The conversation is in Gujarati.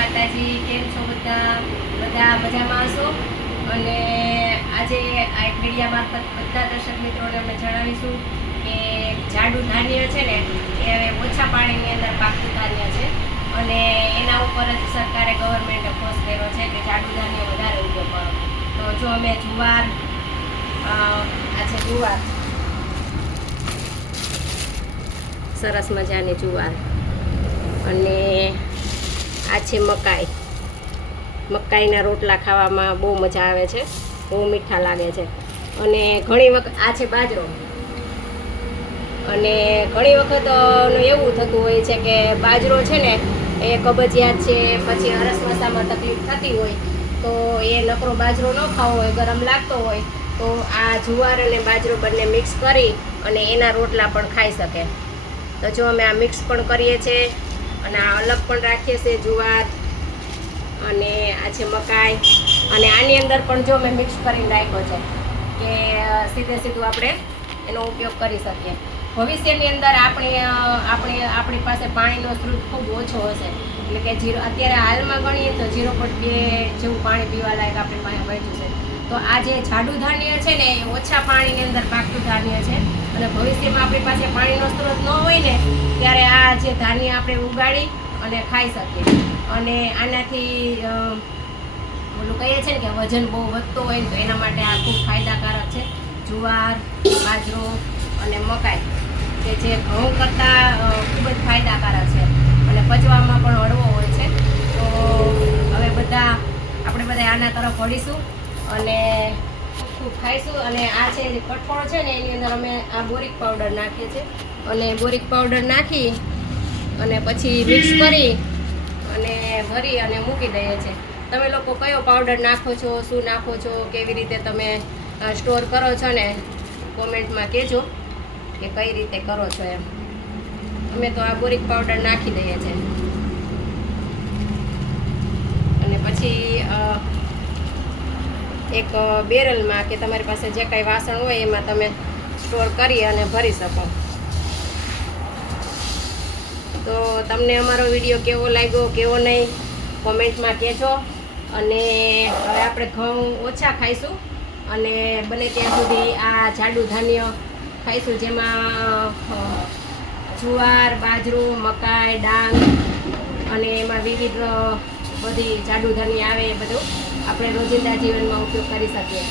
માતાજી કેમ છો બધા? બધા મજામાં હશો? અને આજે આ એક મીડિયા મારફત બધા દર્શક મિત્રોને અમે જણાવીશું કે જાડું ધાન્ય છે ને, એ હવે ઓછા પાણીની અંદર પાકતું ધાન્ય છે. અને એના ઉપર જ સરકારે ગવર્મેન્ટે ફોર્સ કર્યો છે કે જાડું ધાન્ય વધારે ઉપયોગ કરો તો જો અમે જુવાર આ જુવાર. સરસ મજાની જુવાર. અને આ છે મકાઈ. મકાઈના રોટલા ખાવામાં બહુ મજા આવે છે, બહુ મીઠા લાગે છે. અને ઘણી વખત, આ છે બાજરો. અને ઘણી વખત એવું થતું હોય છે કે બાજરો છે ને, એ કબજિયાત છે, પછી અરસમસામાં તકલીફ થતી હોય, તો એ નકરો બાજરો ન ખાવો હોય, ગરમ લાગતો હોય, તો આ જુવાર અને બાજરો બંને મિક્સ કરી અને એના રોટલા પણ ખાઈ શકે. તો જો અમે આ મિક્સ પણ કરીએ છીએ અને આ અલગ પણ રાખીએ છીએ જુવાર અને આ છે મકાઈ. અને આની અંદર પણ જો મેં મિક્સ કરીને રાખ્યો છે કે સીધે સીધું આપણે એનો ઉપયોગ કરી શકીએ. ભવિષ્યની અંદર આપણે આપણે, આપણી પાસે પાણીનો સ્ત્રોત ખૂબ ઓછો હશે. એટલે કે જીરો અત્યારે હાલમાં ગણીએ તો જીરો પોઈન્ટ બે જેવું પાણી પીવા લાયક આપણી પાસે બચ્યું છે. તો આ જે જાડુ ધાન્ય છે ને, એ ઓછા પાણીની અંદર પાકતું ધાન્ય છે. અને ભવિષ્યમાં આપણી પાસે પાણીનો સ્ત્રોત ન હોય ને, ત્યારે આ જે ધાન્ય આપણે ઉગાડી અને ખાઈ શકીએ. અને આનાથી ઓલું કહીએ છે ને કે વજન બહુ વધતો હોય ને, તો એના માટે આ ખૂબ ફાયદાકારક છે. જુવાર, બાજરો અને મકાઈ, કે જે ઘઉં કરતાં ખૂબ જ ફાયદાકારક છે. અને પચવામાં પણ હળવો હોય છે. તો હવે બધા, આપણે બધા આના તરફ વળીશું. અને ખૂબ ખાઈશું. અને આ છે જે કઠોળ છે ને, એની અંદર અમે આ બોરિક પાવડર નાખીએ છીએ. અને બોરિક પાવડર નાખી અને પછી મિક્સ કરી અને ભરી અને મૂકી દઈએ છીએ. તમે લોકો કયો પાવડર નાખો છો, શું નાખો છો, કેવી રીતે તમે સ્ટોર કરો છો ને, કોમેન્ટમાં કહેજો કે કઈ રીતે કરો છો એમ. અમે તો આ બોરિક પાવડર નાખી દઈએ છીએ. અને પછી એક બેરલમાં કે તમારી પાસે જે કાંઈ વાસણ હોય એમાં તમે સ્ટોર કરી અને ભરી શકો. તો તમને અમારો વીડિયો કેવો લાગ્યો, કેવો નહીં, કોમેન્ટમાં કહેજો. અને હવે આપણે ઘઉં ઓછા ખાઈશું. અને બને ત્યાં સુધી આ જાડુ ધાન્ય ખાઈશું, જેમાં જુવાર, બાજરું, મકાઈ, ડાંગ અને એમાં વિવિધ બધી જાડુ ધની આવે એ બધું આપણે રોજિંદા જીવનમાં ઉપયોગ કરી શકીએ.